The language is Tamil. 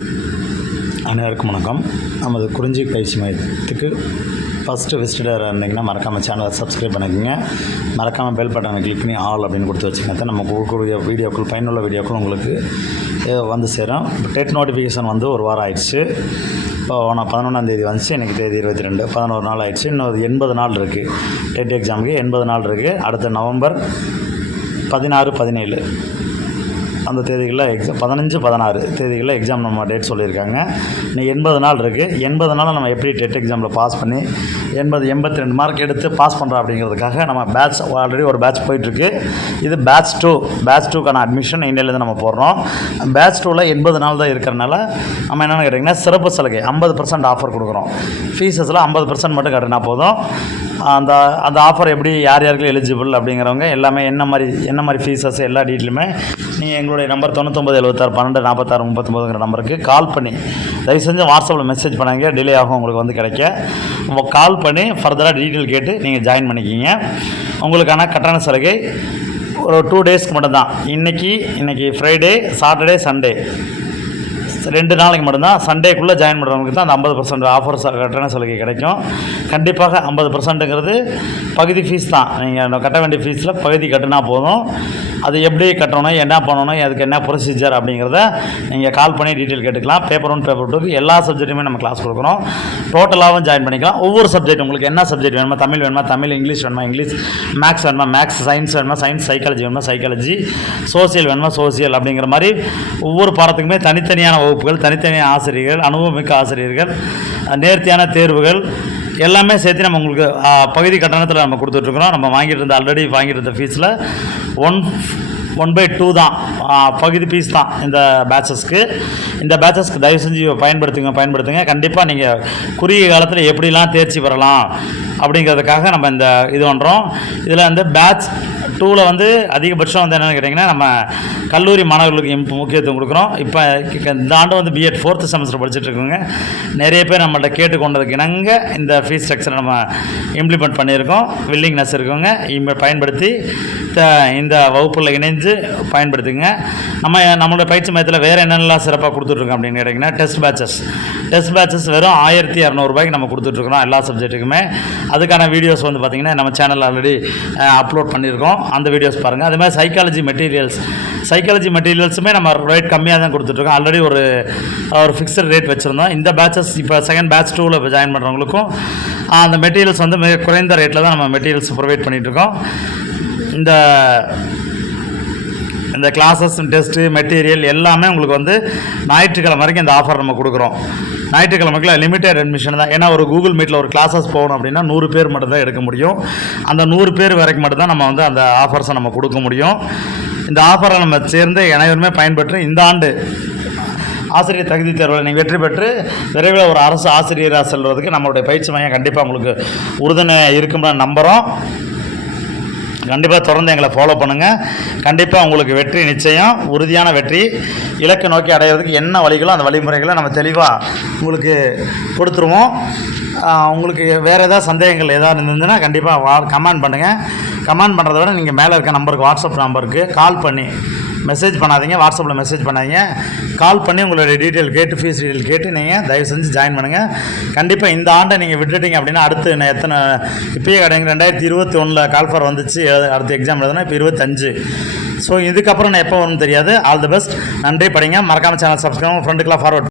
அனைவருக்கும் வணக்கம். நமது குறிஞ்சி பயிற்சி மையத்துக்கு ஃபஸ்ட்டு விசிட்டராக இருந்தீங்கன்னா மறக்காமல் சேனலை சப்ஸ்கிரைப் பண்ணிக்கோங்க. மறக்காமல் பெல் பட்டனை கிளிக் பண்ணி ஆல் அப்படின்னு கொடுத்து வச்சுக்கோங்க. நம்ம கொடுக்கக்கூடிய வீடியோக்கள், பயனுள்ள வீடியோக்கள் உங்களுக்கு வந்து சேரும். இப்போ டெட் நோட்டிஃபிகேஷன் வந்து ஒரு வாரம் ஆயிடுச்சு. இப்போ நான் 11ஆந்தேதி வந்துச்சு, இன்றைக்கி தேதி 22, 11 நாள் ஆயிடுச்சு. இன்னும் 80 நாள் இருக்குது. டெட் எக்ஸாமுக்கு 80 நாள் இருக்குது. அடுத்த நவம்பர் 16, 17 அந்த தேதிகளில் எக்ஸாம், 15, 16 தேதிகளில் எக்ஸாம் நம்ம டேட் சொல்லியிருக்காங்க. இன்னும் 80 நாள் இருக்குது. 80 நாள் நம்ம எப்படி டெட் எக்ஸாமில் பாஸ் பண்ணி 82 மார்க் எடுத்து பாஸ் பண்ணுறோம் அப்படிங்கிறதுக்காக நம்ம பேட்ச் ஆல்ரெடி ஒரு பேட்ச் போயிட்டுருக்கு. இது பேட்ச் 2க்கான அட்மிஷன் இன்னிலேருந்து நம்ம போடுறோம். பேட்ச் 2ல் 80 நாள் தான் இருக்கிறனால நம்ம என்னென்னு கேட்டிங்கன்னா சிறப்பு சலுகை 50% ஆஃபர் கொடுக்குறோம். ஃபீஸஸில் 50% மட்டும் கட்டினா போதும். அந்த ஆஃபர் எப்படி, யார் யாருக்கு எலிஜிபிள் அப்படிங்கிறவங்க எல்லாமே என்ன மாதிரி ஃபீஸஸ் எல்லா டீட்டெயிலுமே நீங்கள் எங்களுடைய நம்பர் 9976124639 நம்பருக்கு கால் பண்ணி தயவு செஞ்சு வாட்ஸ்அப்பில் மெசேஜ் பண்ணாங்க. டிலே ஆகும், உங்களுக்கு வந்து கிடைக்க. கால் பண்ணி ஃபர்தராக டீட்டெயில் கேட்டு நீங்கள் ஜாயின் பண்ணிக்கிங்க. உங்களுக்கான கட்டண சலுகை ஒரு 2 டேஸ்க்கு மட்டும்தான். இன்றைக்கி ஃப்ரைடே, சாட்டர்டே, சண்டே 2 நாளைக்கு மட்டும்தான். சண்டேக்குள்ளே ஜாயின் பண்ணுறவங்களுக்கு தான் அந்த 50% ஆஃபர் கட்டண சலுகை கிடைக்கும். கண்டிப்பாக 50%ங்கிறது பகுதி ஃபீஸ் தான். நீங்கள் கட்ட வேண்டிய ஃபீஸில் பகுதி கட்டினா போதும். அது எப்படி கட்டணும், என்ன பண்ணணும், அதுக்கு என்ன ப்ரொசீஜர் அப்படிங்கிறத நீங்கள் கால் பண்ணி டீட்டெயில் கேட்டுக்கலாம். பேப்பர் 1, பேப்பர் 2க்கு எல்லா சப்ஜெக்ட்டுமே நம்ம கிளாஸ் கொடுக்குறோம். டோட்டலாகவும் ஜாயின் பண்ணிக்கலாம். ஒவ்வொரு சப்ஜெக்ட் உங்களுக்கு என்ன சப்ஜெக்ட் வேணுமா, தமிழ் வேணுமா தமிழ், இங்கிலீஷ் வேணுமா இங்கிலீஷ், மேக்ஸ் வேணுமா மேக்ஸ், சயின்ஸ் வேணுமா சயின்ஸ், சைக்காலஜி வேணுமா சைக்காலஜி, சோசியல் வேணுமா சோசியல் அப்படிங்கிற மாதிரி ஒவ்வொரு பாடத்துக்குமே தனித்தனியான வகுப்புகள், தனித்தனியான ஆசிரியர்கள், அனுபவமிக்க ஆசிரியர்கள், நேர்த்தியான தேர்வுகள் எல்லாமே சேர்த்து நம்ம உங்களுக்கு பகுதி கட்டணத்தில் நம்ம கொடுத்துட்ருக்குறோம். நம்ம ஆல்ரெடி வாங்கிட்டு இருந்த ஃபீஸில் 1/2 தான் பகுதி ஃபீஸ் தான் இந்த பேட்சஸ்க்கு தயவு செஞ்சு பயன்படுத்துங்க. கண்டிப்பாக நீங்கள் குறுகிய காலத்தில் எப்படிலாம் தேர்ச்சி பெறலாம் அப்படிங்கிறதுக்காக நம்ம இது பண்ணுறோம். இதில் வந்து பேட்ச் 2ல் வந்து அதிகபட்சம் வந்து என்னென்னு கேட்டிங்கன்னா நம்ம கல்லூரி மாணவர்களுக்கு முக்கியத்துவம் கொடுக்குறோம். இப்போ இந்த ஆண்டு வந்து பிஎட் 4th செமஸ்டர் படிச்சுட்ருக்கோங்க. நிறைய பேர் நம்மள்ட்ட கேட்டுக்கொண்டதுக்கு இணங்க இந்த ஃபீஸ் ஸ்ட்ரக்சரை நம்ம இம்ப்ளிமெண்ட் பண்ணியிருக்கோம். வில்லிங்னஸ் இருக்கவங்க பயன்படுத்தி இந்த வகுப்பில் இணைஞ்சு பயன்படுத்துங்க. நம்மளுடைய பயிற்சி மையத்தில் வேறு என்னென்னலாம் சிறப்பாக கொடுத்துட்ருக்கோம் அப்படின்னு கேட்டிங்கன்னா டெஸ்ட் பேட்சஸ் வெறும் 1200 ரூபாய்க்கு நம்ம கொடுத்துட்ருக்குறோம் எல்லா சப்ஜெக்ட்டுக்குமே. அதுக்கான வீடியோஸ் வந்து பார்த்திங்கன்னா நம்ம சேனல் ஆல்ரெடி அப்லோட் பண்ணியிருக்கோம். அந்த வீடியோஸ் பாருங்கள். அதே மாதிரி சைக்காலஜி மெட்டீரியல்ஸுமே நம்ம ரேட் கம்மியாக தான் கொடுத்துட்ருக்கோம். ஆல்ரெடி ஒரு ஃபிக்ஸட் ரேட் வச்சுருந்தோம். இந்த பேட்சஸ் இப்போ செகண்ட் பேட்ச் 2ல் இப்போ ஜாயின் பண்ணுறவங்களுக்கும் அந்த மெட்டீரியல்ஸ் வந்து மிக குறைந்த ரேட்டில் தான் நம்ம மெட்டீரியல்ஸ் ப்ரொவைட் பண்ணிகிட்ருக்கோம். இந்த கிளாஸஸ், டெஸ்ட்டு, மெட்டீரியல் எல்லாமே உங்களுக்கு வந்து ஞாயிற்றுக்கிழமை வரைக்கும் இந்த ஆஃபர் நம்ம கொடுக்குறோம். ஞாயிற்றுக்கிழமைக்குள்ள லிமிட்டட் அட்மிஷன் தான். ஏன்னா ஒரு கூகுள் மீட்டில் ஒரு கிளாஸஸ் போகணும் அப்படின்னா 100 பேர் மட்டும் தான் எடுக்க முடியும். அந்த 100 பேர் வரைக்கும் மட்டும்தான் நம்ம வந்து அந்த ஆஃபர்ஸை நம்ம கொடுக்க முடியும். இந்த ஆஃபரை நம்ம சேர்ந்து அனைவருமே பயன்பெற்று இந்த ஆண்டு ஆசிரியர் தகுதி தேர்வில் நீங்கள் வெற்றி பெற்று விரைவில் ஒரு அரசு ஆசிரியராக செல்வதற்கு நம்மளுடைய பயிற்சி மையம் கண்டிப்பாக உங்களுக்கு உறுதுணையாக இருக்கும்னு நம்புகிறோம். கண்டிப்பாக தொடர்ந்து எங்களை ஃபாலோ பண்ணுங்கள். கண்டிப்பாக உங்களுக்கு வெற்றி நிச்சயம், உறுதியான வெற்றி. இலக்கை நோக்கி அடையிறதுக்கு என்ன வழிகளோ அந்த வழிமுறைகளை நம்ம தெளிவாக உங்களுக்கு கொடுத்துருவோம். உங்களுக்கு வேறு ஏதாவது சந்தேகங்கள் ஏதாவது இருந்ததுன்னா கண்டிப்பாக கமெண்ட் பண்ணுங்கள். கமெண்ட் பண்ணுறத விட நீங்கள் மேலே இருக்க நம்பருக்கு, வாட்ஸ்அப் நம்பருக்கு கால் பண்ணி மெசேஜ் பண்ணாதீங்க. வாட்ஸ்அப்பில் மெசேஜ் பண்ணாதீங்க. கால் பண்ணி உங்களுடைய டீட்டெயில் கேட்டு, ஃபீஸ் டீட்டெயில் கேட்டு நீங்கள் தயவு செஞ்சு ஜாயின் பண்ணுங்கள். கண்டிப்பாக இந்த ஆண்டை நீங்கள் விட்டுட்டீங்க அப்படின்னா அடுத்து இப்போயே கிடையாது. 2021 கால்ஃபர் வந்துச்சு, அடுத்த எக்ஸாம் எழுதுனா இப்போ 25. ஸோ இதுக்கப்புறம் நான் எப்போ வரும்னு தெரியாது. All the best. நன்றி. படிங்க. மறக்காமல் சேனல் சப்ஸ்கிரைப், ஃப்ரெண்டுக்கெலாம் ஃபார்வர்ட்